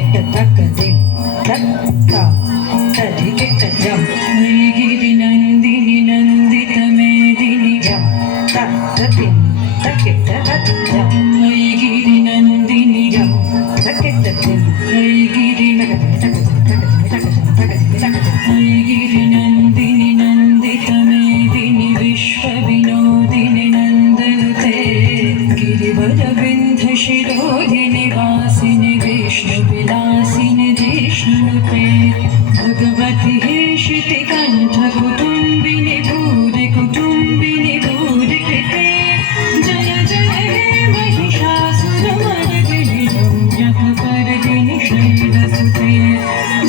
ಕಿಟ್ಟ ತಕ್ಕ ದಿಂ ತಕ್ಕ ತರಿ ಕಿಟ್ಟ ಜಂ ಗಿರಿ ನಂದಿನಿ ನಂದಿತ ಮೇದಿನಿ ಜಂ ತಕ್ಕ ದಿಂ ತಕ್ಕಿಟ್ಟ ಜಂ ಗಿರಿ ನಂದಿನಿ ಜಂ ತಕ್ಕಿಟ್ಟ ದಿಂ ಗಿರಿ ಗಿರಿ ನಂದಿನಿ ನಂದಿತ ಮೇದಿನಿ ವಿಶ್ವ ವಿನೋದಿನಿ ನಂದನುತೆ ಗಿರಿವರ ಬಿಂಧ ಶಿರೋಧಿನಿ ವಾಸಿನಿ ವಿಷ್ಣು ವಿಲಾಸಿನಿ ಜಿಷ್ಣುನುತೆ भगवती हे श्रुतिकण्ठ कुटुम्बिनि भूरि कुटुम्बिनि भूरि कृते जय जय हे महिषासुरमर्दिनि रम्यकपर्दिनि शैलसुते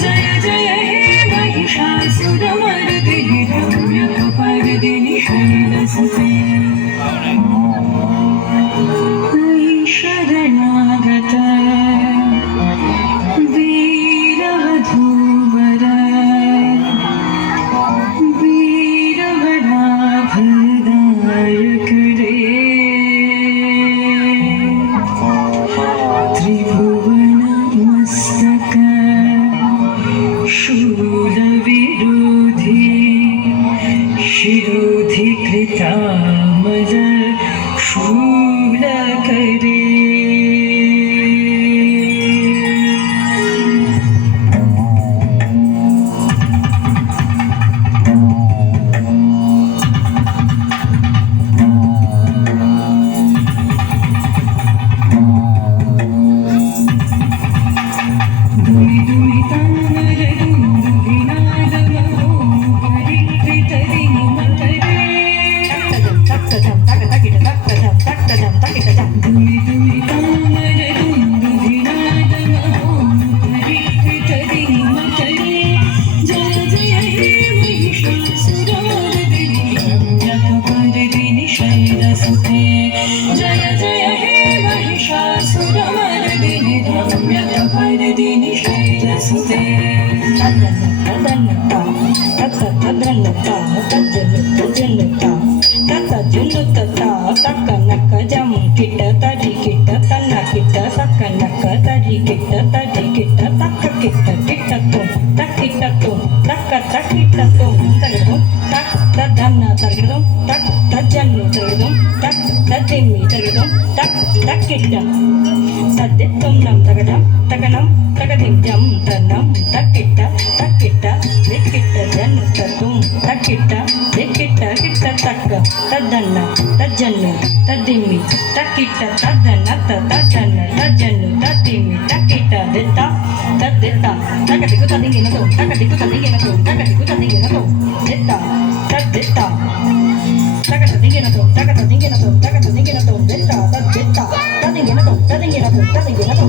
जय जय हे महिषासुरमर्दिनि रम्यकपर्दिनि शैलसुते शरणागत शिरोधिकृतामल शूलकरे जय जय हे महिषासुरमर्दिनि रम्यकपर्दिनि शैलसुते तदन्नता तदन्नता तज्जन्नुता तज्जन्नुता तक्कनक्क जं किट्ट तरि किट्ट तन्न किट्ट तक्कनक्क तरि किट्ट तक्क किट्ट किट्ट तुं तक्किट्ट तुं तक्क तक्किट्ट तुं तगडुं तक्क तदन्न तगडुं तक्क तज्जन्नु तगडुं तक्क तद्दिम्मि तगडुं तक्क तक्किट्ट तद्दित्तं नं तगडं तगनं तगदिं जं तन्नं तक्किट्ट तक्किट्ट दिक्किट्ट जन्नु तत्तुं तक्किट्ट दिक्किट्ट किट्ट तक्क तद्दन्न तज्जन्नु तद्दिम्मि तक्किट्ट तद्दन्न तज्जन्न तज्जन्नु तद्दिम्मि तक्किट्ट दित्त तद्दित्त तकटिकु तदिंगिनतो तकटिकु तदिंगिनतो तकटिकु तदिंगिनतो दित्त तद्दित्त तकटदिंगिनतो तकटदिंगिनतो तकटदिंगिनतो दित्त तद्दित्त तदिंगिनतो तदिंगिनतो तदिंगिनतो